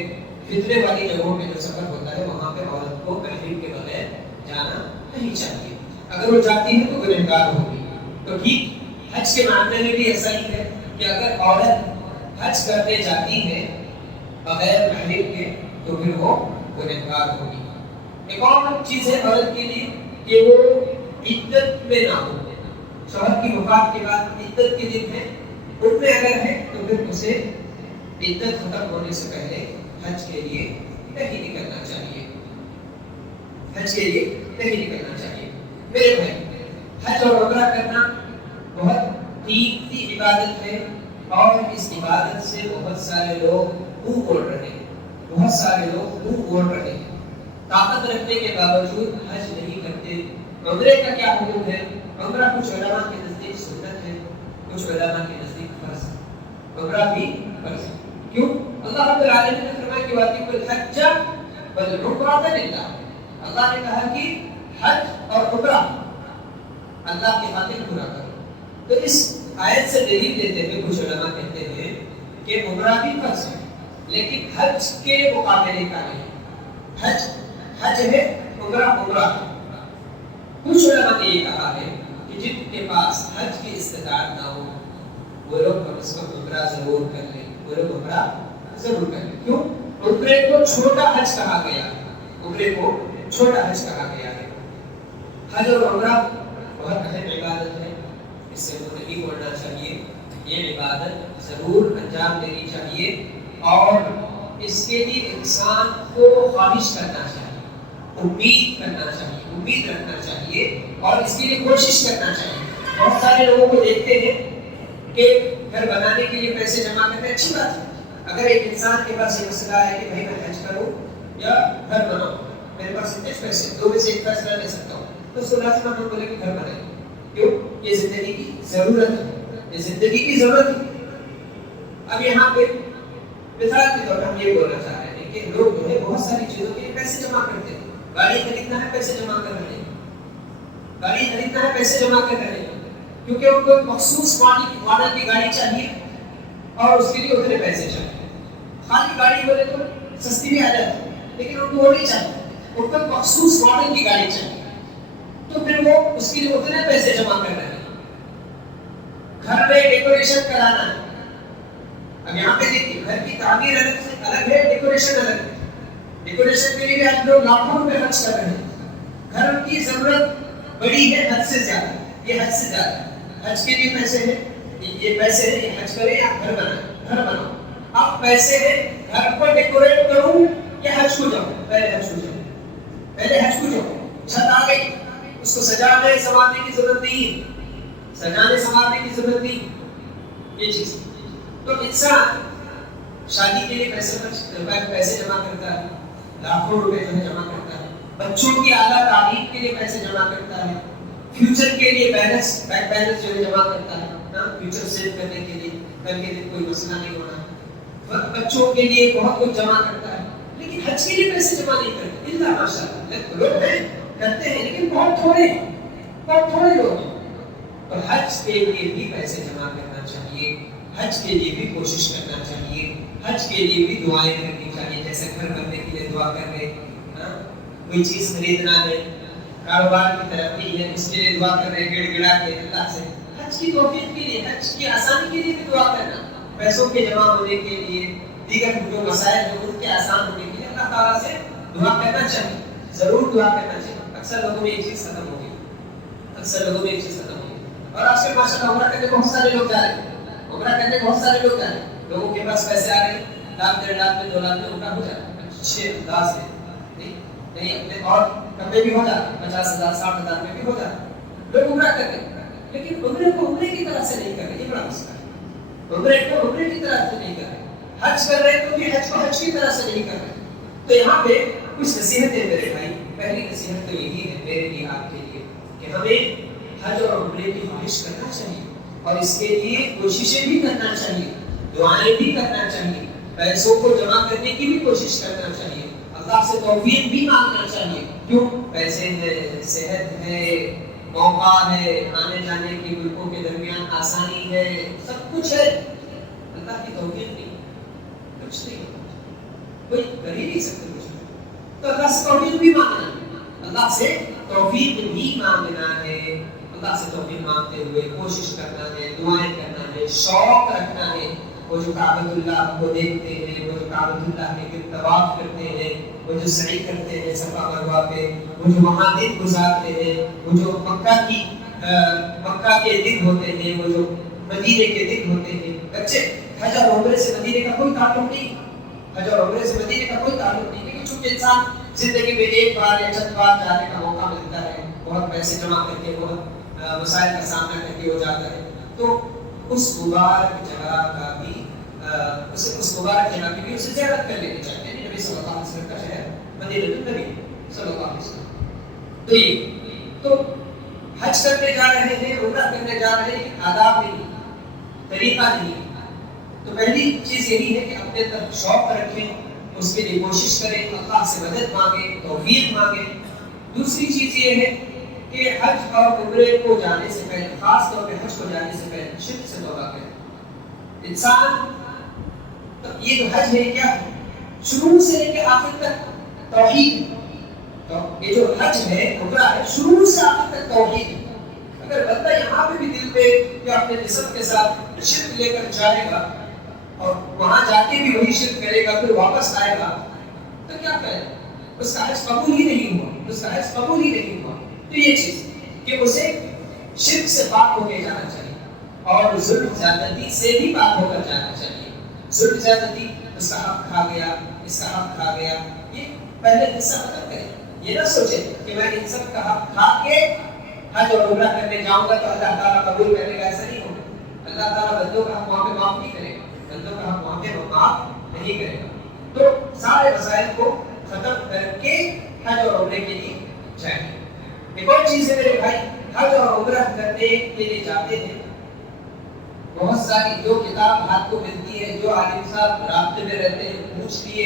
فتنے والی جگہوں پہ جو سفر ہوتا ہے، وہاں پہ عورت کو محرم کے بغیر جانا نہیں چاہیے. اگر وہ جاتی ہے تو گنہگار ہوگی. تو ٹھیک حج کے معاملے میں بھی ایسا ہی ہے کہ اگر عورت حج کرنے جاتی ہے بغیر محرم کے تو پھر وہ گنہگار ہوگی. ایک اور چیز ہے عورت کے لیے کہ وہ عدت میں نہ ہو. شوہر کی وفات کے بعد عدت کے دن ہے، ان میں اگر ہے تو پھر اسے عدت ختم ہونے سے پہلے حج کے لیے نہیں نکلنا چاہیے. حج کے لیے نہیں نکلنا چاہیے. میرے بھائی، حج اور عمرہ کرنا بہت قیمتی عبادت ہے، اور اس عبادت سے بہت سارے لوگ منہ موڑ رہے ہیں. بہت سارے لوگ منہ موڑ رہے ہیں. طاقت رکھنے کے باوجود حج نہیں کرتے. عمرے کا کیا حکم ہے؟ عمرہ کچھ علماء کے نزدیک سنت ہے، کچھ علماء کے نزدیک فرض ہے. عمرہ بھی فرض ہے. کیوں؟ اللہ رب العالمین نے فرمایا کہ وَأَتِمُّ الْحَجَّ وَالْعُمْرَةَ لِلَّهِ. اللہ نے کہا کہ حج اور عمرہ اللہ کی خاطر پورا کرو. تو اس آیت سے دلیل دیتے ہوئے کچھ علماء کہتے ہیں کہ عمرہ بھی فرض ہے، لیکن حج کے مقابلے کا نہیں. حج ہے، عمرہ ہے. کچھ علماء نے یہ کہا ہے کہ جن کے پاس حج کی استطاعت نہ ہو وہ لوگ کم از کم عمرہ ضرور کر لیں. وہ لوگ عمرہ ضرور کر لیں. کیوں؟ عمرے کو چھوٹا حج کہا گیا. عمرے کو چھوٹا حج کہا گیا ہے. حج اور عمرہ بہت اہم عبادت ہے، اس سے وہ نہیں بولنا چاہیے. یہ عبادت ضرور انجام دینی چاہیے، اور اس کے لیے انسان کو خواہش کرنا چاہیے، امید کرنا چاہیے، امید رکھنا چاہیے، اور اس کے لیے کوشش کرنا چاہیے. بہت سارے لوگوں کو دیکھتے ہیں کہ گھر بنانے کے لیے پیسے جمع کرتے ہیں. اچھی بات ہے. اگر ایک انسان کے پاس یہ مسئلہ ہے کہ بھائی میں حج کروں یا گھر بناؤں، میرے پاس اتنے پیسے، دو میں سے ایک فیصلہ لے سکتا ہوں، تو اس کو لازم ہم بولے کہ گھر بنائیں. کیوں؟ یہ زندگی کی ضرورت ہے. یہ زندگی کی ضرورت ہے. اب یہاں پہ مثال کے طور پر ہم یہ بولنا چاہ رہے ہیں کہ لوگ جو ہے بہت ساری چیزوں کے لیے پیسے جمع کرتے ہیں. گاڑی خریدنا ہے، پیسے جمع کر رہے ہیں. گاڑی خریدنا ہے، پیسے جمع کر رہے ہیں، کیونکہ ان کو ایک مخصوص ماڈل کی گاڑی چاہیے اور اس کے لیے اتنے پیسے چاہیے. خالی گاڑی بولے تو سستی بھی آ جاتی ہے، لیکن ان کو وہ نہیں چاہیے. ان کو مخصوص ماڈل کی گاڑی چاہیے، تو پھر وہ اس کے لیے اتنے پیسے جمع کر رہے ہیں. گھر میں ڈیکوریشن کرانا ہے. اب یہاں پہ دیکھیے، گھر کی تعمیر الگ ہے، ڈیکوریشن الگ ہے. ڈیکوریشن کے لیے آج لوگ لاکھوں روپے خرچ کر رہے ہیں. گھر کی ضرورت بڑی ہے حد سے زیادہ. یہ حد سے زیادہ ہے. حج کے لیے پیسے ہیں، یہ پیسے ہیں، یہ حج کرے یا گھر بناؤ. اب پیسے ہیں، گھر کو ڈیکوریٹ کروں یا حج کو جاؤں؟ پہلے حج کو جاؤں. چھت آ گئی، اس کو سجانے سنوارنے کی ضرورت نہیں ہے. یہ چیز. تو انسان شادی کے لیے پیسے جمع کرتا ہے، لاکھوں روپے جو ہے جمع کرتا ہے، بچوں کی اعلیٰ تعلیم کے لیے پیسے جمع کرتا ہے، فیوچر کے لیے بینک بیلنس جو ہے جمع کرتا ہے، فیوچر سیو کرنے کے لیے، کل کے دن کوئی مسئلہ نہیں ہونا، بچوں کے لیے بہت کچھ جمع کرتا ہے، لیکن حج کے لیے پیسے جمع نہیں کرتے، اللہ ماشاءاللہ لوگ ہیں کرتے ہیں لیکن بہت تھوڑے لوگ ہیں۔ اور حج کے لیے بھی پیسے جمع کرنا چاہیے، حج کے لیے بھی کوشش کرنا چاہیے، حج کے لیے بھی دعائیں کرنی چاہیے، جیسے گھر بننے کے لیے دعا کر رہے، کوئی چیز خریدنا ہے، کاروبار کی ترقی ہے، اس کے لیے دعا کر رہے گڑ گڑا کے اللہ سے، حج کی توفیق کے لیے، حج کی آسانی کے لیے بھی دعا کرنا، پیسوں کے جمع ہونے کے لیے، دیگر جو مسائل ہیں ان کے آسان ہونے کے لیے اللہ تعالیٰ سے دعا کرنا چاہیے، ضرور دعا کرنا چاہیے۔ اکثر لوگوں میں ایک چیز ختم ہوگی، اور آج کل ماشاءاللہ عمرہ کرنے بہت سارے لوگ جا رہے ہیں، لوگوں کے پاس پیسے آ رہے ہیں، لاکھ 1.5 لاکھ میں 2 لاکھ میں عمرہ ہو جا رہا ہے، اچھے انداز سے، نہیں اپنے اور کپڑے بھی ہو جا رہے ہیں، 50,000 60,000 میں بھی ہو جا رہا ہے، لوگ عمرہ کر رہے ہیں، لیکن عمرے کو عمرے کی طرح سے نہیں کر رہے، یہ بڑا مسئلہ ہے، عمرے کو عمرے کی طرح سے نہیں کر رہے، حج کر رہے تو بھی حج کو حج کی طرح سے نہیں کر رہے۔ تو یہاں پہ کچھ نصیحتیں میرے بھائی، پہلی نصیحت تو یہی ہے میرے لیے آپ کے لیے کہ ہمیں حج اور عمرے کی خواہش کرنا چاہیے، اور اس کے لیے کوششیں بھی کرنا چاہیے، دعائیں بھی کرنا چاہیے، پیسوں کو جمع کرنے کی بھی کوشش کرنا چاہیے، اللہ سے توفیق بھی مانگنا چاہیے، کیوں؟ پیسے ہیں، صحت ہے، موقع ہے، آنے جانے کی ملکوں کے درمیان آسانی ہے، سب کچھ ہے، اللہ کی توفیق نہیں، کچھ نہیں، کوئی کر ہی نہیں سکتے کچھ، تو اللہ سے توفیق بھی مانگنا ہے، اللہ سے توفیق بھی مانگنا ہے، اللہ سے توفیق مانگتے ہوئے کوشش کرنا ہے، دعائیں کرنا ہے، شوق رکھنا ہے، وہ جو کعبۃ اللہ کو دیکھتے ہیں، وہ جو کعبۃ اللہ کے گرد طواف کرتے ہیں، وہ جو سعی کرتے ہیں صفا مروہ پہ، وہ جو وہاں دن گزارتے ہیں، وہ جو مکہ کے دن ہوتے ہیں، وہ جو مدینے کے دن ہوتے ہیں، بچے حج اور عمرے سے مدینے کا کوئی تعلق نہیں، حج اور عمرے سے مدینے کا کوئی تعلق نہیں، لیکن چونکہ انسان زندگی میں ایک بار یا چند بار جانے کا موقع ملتا ہے، بہت پیسے جمع کر کے، بہت مسائل کا سامنا کر کے ہو جاتا ہے، تو اس مبارک جگہ کا بھی اسے زیارت کر لینی چاہیے، یعنی نبی صلی اللہ علیہ وسلم کا شہر مدینہ النبی صلی اللہ علیہ وسلم، تو حج کرنے جا رہے ہیں، عمرہ کرنے جا رہے ہیں، آداب نہیں، طریقہ نہیں، تو پہلی چیز یہی ہے کہ اپنے اندر شوق رکھیں، اس کے لیے کوشش کریں، اللہ سے مدد مانگیں، توفیق مانگیں۔ دوسری چیز یہ ہے کہ حج اور عمرے کو جانے سے پہلے، خاص طور پہ حج کو جانے سے پہلے شرک سے توبہ کریں۔ انسان یہ جو حج ہے کیا ہے؟ شروع سے لے کے آخر تک توحید، تو یہ جو حج ہے، عمرہ ہے، شروع سے آخر تک توحید۔ اگر بندہ یہاں پہ بھی دل پہ یا اپنے جسم کے ساتھ شرک لے کر جائے گا اور وہاں جا کے بھی وہی شرک کرے گا، پھر واپس آئے گا، تو کیا کرے؟ اس کا حج قبول ہی نہیں ہوا، تو یہ چیز کہ اسے شرک سے پاک ہو کے جانا چاہیے، اور ظلم زیادتی سے بھی پاک ہو کر جانا چاہیے۔ ظلم زیادتی، اس کا حق کھا گیا، اس کا حق کھا گیا، یہ پہلے حصہ ختم کریں، یہ نہ سوچیں کہ میں ان سب کا حق کھا کے حج اور عمرہ کرنے جاؤں گا تو اللہ تعالیٰ قبول کرے گا، ایسا نہیں ہوگا، اللہ تعالیٰ بندوں کا حق وہاں پہ معاف نہیں کرے گا، تو سارے مسائل کو ختم کر کے حج اور عمرے کے لیے جائیں۔ ایک اور چیز ہے میرے بھائی، حج اور عمرہ کرنے کے لیے جاتے ہیں، بہت ساری جو کتاب ہاتھ کو ملتی ہے، جو عالم صاحب رابطے میں رہتے ہیں، پوچھ لیے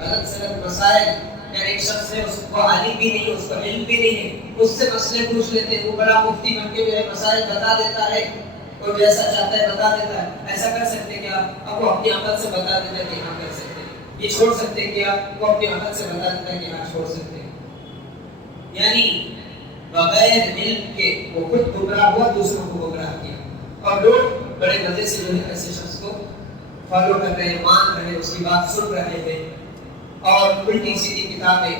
غلط سلط مسائل، یا ایک شخص ہے اس کو عالم بھی نہیں، اس کو علم بھی نہیں ہے، اس سے مسئلے پوچھ لیتے ہیں، وہ بڑا مفتی بن کے جو ہے مسائل بتا دیتا ہے، وہ جیسا چاہتا ہے بتا دیتا ہے۔ ایسا کر سکتے کیا؟ اب وہ اپنی عقل سے بتا دیتا ہے کہ ہاں کر سکتے ہیں، یہ چھوڑ سکتے کیا؟ وہ اپنی عقل سے بتا دیتا ہے کہ ہاں چھوڑ سکتے ہیں، یعنی بغیر علم کے وہ خود گمراہ ہوا، دوسروں کو گمراہ کیا، اور لوگ بڑے مزے سے جو ہے ایسے شخص کو فالو کر رہے ہیں، مان رہے ہیں، اس کی بات سن رہے ہیں، اور الٹی سیدھی کتابیں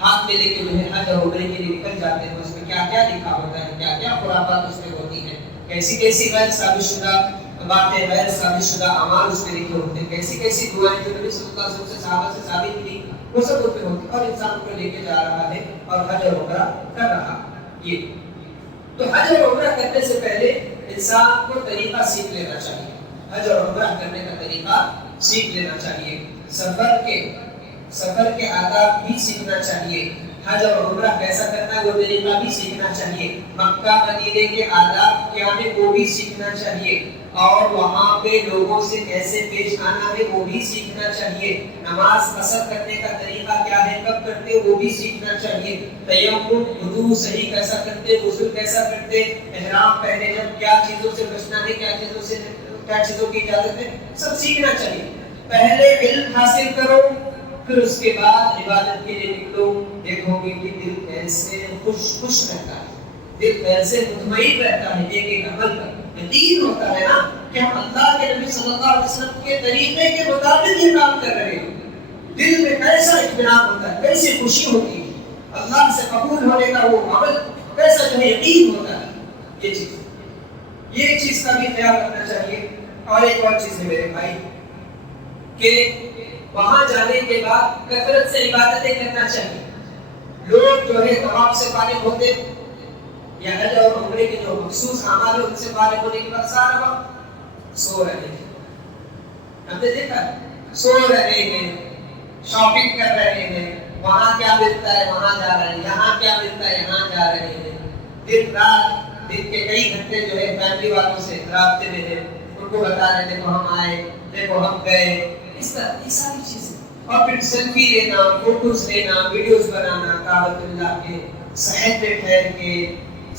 ہاتھ میں لے کے جو ہے حج اور عمرے کے لیے نکل جاتے ہیں، اس میں کیا کیا لکھا ہوتا ہے، کیا کیا خرافات اس میں ہوتی ہیں، کیسی کیسی غیر ثابت شدہ باتیں، غیر ثابت شدہ اعمال اس میں لکھے ہوتے ہیں، کیسی کیسی دعائیں جو نبی صلی اللہ علیہ وسلم سے صحابہ سے ثابت ہوئی، وہ سب اس میں ہوتی ہیں، اور انسان کو لے کے جا رہا ہے اور حج اور عمرہ کر رہا ہے۔ یہ تو حج اور عمرہ کرنے سے پہلے انسان کو طریقہ سیکھ لینا چاہیے۔ حج اور عمرہ کرنے کا طریقہ سیکھ لینا چاہیے. سفر کے آداب بھی سیکھنا چاہیے. حج اور عمرہ کیسا کرنا ہے وہ طریقہ بھی سیکھنا چاہیے. مکہ مدینے کے آداب کیا ہیں وہ بھی سیکھنا چاہیے. اور وہاں پہ لوگوں سے کیسے پیش آنا ہے وہ بھی سیکھنا چاہیے. نماز قصر کرنے کا طریقہ کیا ہے, کب کرتے وہ بھی سیکھنا چاہیے. تیمم, وضو صحیح کیسا کرتے, غسل کیسا کرتے, احرام پہنے جب کیا چیزوں سے بچنا ہے, کیا چیزوں کی اجازت ہے, سب سیکھنا چاہیے. پہلے علم حاصل کرو, پھر اس کے بعد عبادت کے لیے نکلو. دیکھو گے کہ دل کیسے خوش رہتا ہے, دل کیسے مطمئن رہتا ہے ایک ایک عمل پر. یقین ہوتا ہے نا کہ ہم اللہ کے نبی صلی اللہ علیہ وسلم کے طریقے کے مطابق یہ کام کر رہے ہیں. دل میں کیسا اطمینان ہوتا ہے, کیسی خوشی ہوتی ہے, اللہ سے قبول ہونے کا وہ عمل کیسا جو ہے یقین ہوتا ہے. یہ چیز کا بھی خیال رکھنا چاہیے. اور ایک اور چیز ہے میرے بھائی کہ وہاں جانے کے بعد کثرت سے عبادتیں کرنا چاہیے. لوگ جو ہے طواف سے فارغ ہوتے یا حج اور عمرے کے جو مخصوص اعمال ہیں ان سے فارغ ہونے کے بعد سارا وقت سو رہے ہیں. ہم نے دیکھا سو رہے ہیں, شاپنگ کر رہے ہیں, وہاں کیا ملتا ہے وہاں جا رہے ہیں, یہاں کیا ملتا ہے یہاں جا رہے ہیں. دن رات دن کے کئی گھنٹے جو ہے فیملی والوں سے رابطے میں ہیں, ان کو بتا رہے ہیں دیکھو ہم آئے, دیکھو ہم گئے. اس طرح یہ ساری چیزیں, اور پھر سیلفی لینا, فوٹوز لینا, ویڈیوز بنانا, کعبۃ اللہ کے صحن پہ ٹھہر کے,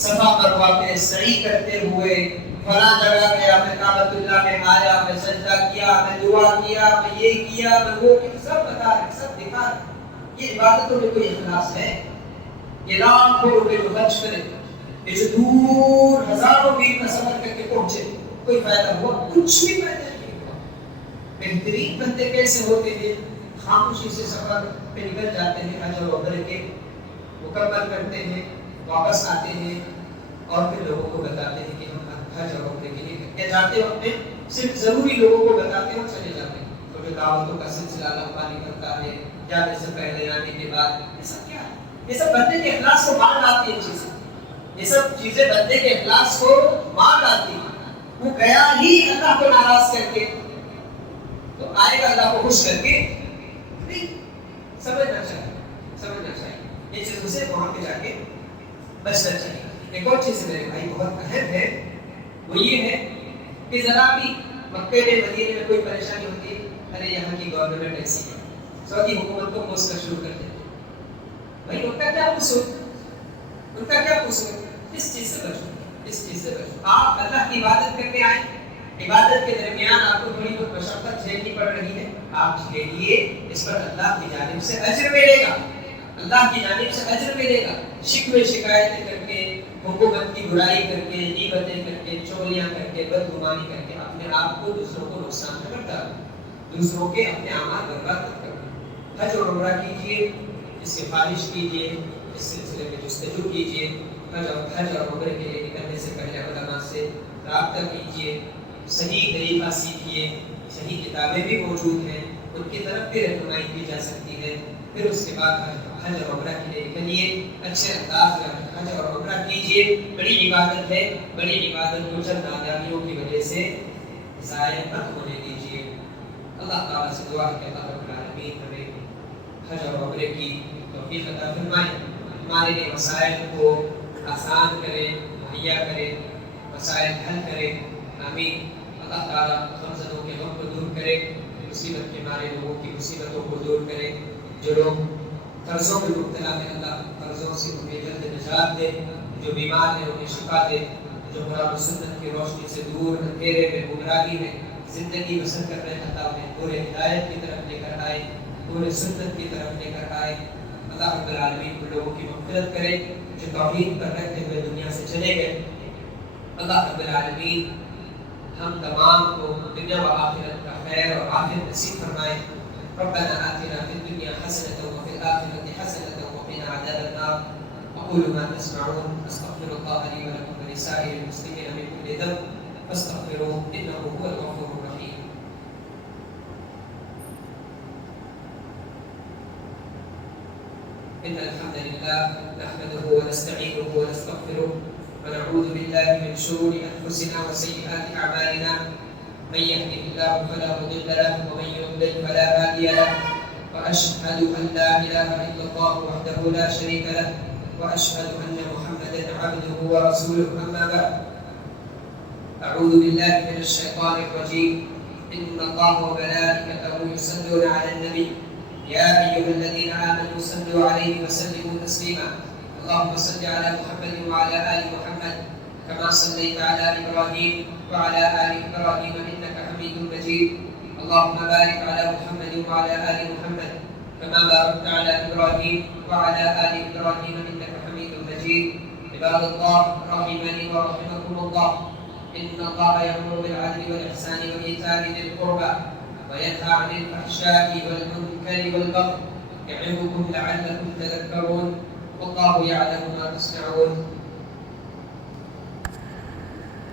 صفا مروہ پہ سعی کرتے ہوئے, فلاں جگہ گیا, میں کعبۃ اللہ میں آیا, میں سجدہ کیا, میں دعا کیا, میں یہ کیا, میں وہ کیا, سب بتا رہے, سب دکھا رہے. یہ عبادتوں میں کوئی اخلاص ہے؟ یہ لاکھوں روپے جو خرچ کرے, یہ جو دور ہزاروں میل کا سفر کر کے پہنچے, کوئی فائدہ ہوا؟ کچھ بھی فائدہ نہیں ہوا. بہترین بندے کیسے ہوتے ہیں, خاموشی سے سفر پہ نکل جاتے ہیں, حج اور عمرے کے مکمل کرتے ہیں, واپس آتے ہیں اور پھر لوگوں کو بتاتے ہیں کہ ہم حج اور عمرے کے لیے کیا جاتے وقت میں صرف ضروری لوگوں کو بتاتے ہیں اور چلے جاتے ہیں. تو جو دعوتوں کا سلسلہ لمبا نکلتا ہے, جانے سے پہلے آنے کے بعد, یہ سب کیا ہے؟ یہ سب بندے کے اخلاص کو مار ڈالتی ہیں چیزیں. یہ سب چیزیں بندے کے اخلاص کو مار ڈالتی ہیں. وہ گیا ہی اللہ کو ناراض کر کے, تو آئے گا اللہ کو خوش کر کے. سمجھنا چاہیے یہ چیزوں سے وہاں پہ جا کے بچنا چاہیے. ایک اور چیز میرے بھائی بہت اہم ہے, وہ یہ ہے کہ ذرا بھی مکے میں مدینے میں کوئی پریشانی ہوتی ہے, ارے یہاں کی گورنمنٹ ایسی ہے, سعودی حکومت کو پوسٹ کر شروع کر دیتے ہیں. بھائی ان کا کیا قصور, اس چیز سے بچو. آپ اللہ کی عبادت کرنے آئے, عبادت کے درمیان آپ کو تھوڑی بہت مشقت جھیلنی پڑ رہی ہے, آپ جھیلیے, اس پر اللہ کی جانب سے اجر ملے گا, اللہ کی جانب سے اجر ملے گا. شکوے شکایتیں کر کے, حکومت کی برائی کر کے, غیبتیں کر کے, چغلیاں کر کے, بدگمانی کر کے اپنے آپ کو دوسروں کو نقصان نہ کرتا, دوسروں کے اپنے اعمال برباد نہ کرنا. حج اور عمرہ کیجیے, اس کی خواہش کیجیے, اس سلسلے میں جستجو کیجیے. حج اور عمرے کے لیے نکلنے سے پہلے علماء سے رابطہ کیجیے, صحیح طریقہ سیکھیے, صحیح کتابیں بھی موجود ہیں, ان کی طرف بھی رہنمائی کی جا سکتی ہے. پھر اس کے بعد حج اور عمرہ کے لیے نکلیے, اچھے انداز میں حج اور عمرہ کیجیے. بڑی عبادت ہے, بڑی عبادت کو چند نادانیوں کی وجہ سے ضائع مت ہونے دیجیے. اللہ تعالیٰ سے دعا ہے کہ اللہ رب العالمین ہمیں حج اور عمرے کی توفیق عطا فرمائے, ہمارے لیے مسائل کو آسان کرے, مہیا کرے, مسائل حل کرے. آمین. اللہ تعالیٰ غمزدوں کے غم کو دور کرے, مصیبت کے مارے لوگوں کی مصیبتوں کو دور کرے. جو لوگ قرضوں میں مبتلا ہیں اللہ قرضوں سے انہیں جلد نجات دے, جو بیمار ہیں انہیں شفا دے, جو قرآن و سنت کی روشنی سے دور اندھیرے میں گمراہی میں زندگی بسر کر رہے ہیں اللہ انہیں پورے ہدایت کی طرف لے کر آئے, پورے سنت کی طرف لے کر آئے. اللہ رب العالمین ان لوگوں کی مغفرت کرے جو توحید پر رہتے ہوئے دنیا سے چلے گئے. اللہ رب العالمین ہم تمام کو دنیا و آخرت کا خیر اور عافیت نصیب فرمائے. ربنا آتنا في الدنيا حسنة وفي الآخرة حسنة وقنا عذاب النار. أقول ما تسمعون, أستغفر الله لي ولكم ولسائر المسلمين من كل ذنب فاستغفروه إنه هو الغفور الرحيم. إن الحمد لله نحمده ونستعينه ونستغفره ونعوذ بالله من شرور أنفسنا وسيئات أعمالنا. من يهده الله فلا مضل له ومن يضلل فلا هادي له وأشهد أن لا إله إلا الله وحده لا شريك له وأشهد أن محمدا عبده ورسوله. أما بعد، أعوذ بالله من الشيطان الرجيم. إن الله وملائكته يصلون على النبي يا أيها الذين آمنوا صلوا عليه وسلموا تسليما. اللهم صل على محمد وعلى آل محمد كما صليت على إبراهيم وعلى آل إبراهيم إنك حميد مجيد. اللهم بارك على محمد وعلى آل محمد كما باركت على إبراهيم وعلى آل إبراهيم إنك حميد مجيد. عباد الله رحمني ورحمكم الله، إن الله يأمر بالعدل والإحسان وإيتاء ذي القربى وينهى عن الفحشاء والمنكر والبغي يعظكم لعلكم تذكرون. والله يعلم ما تصنعون.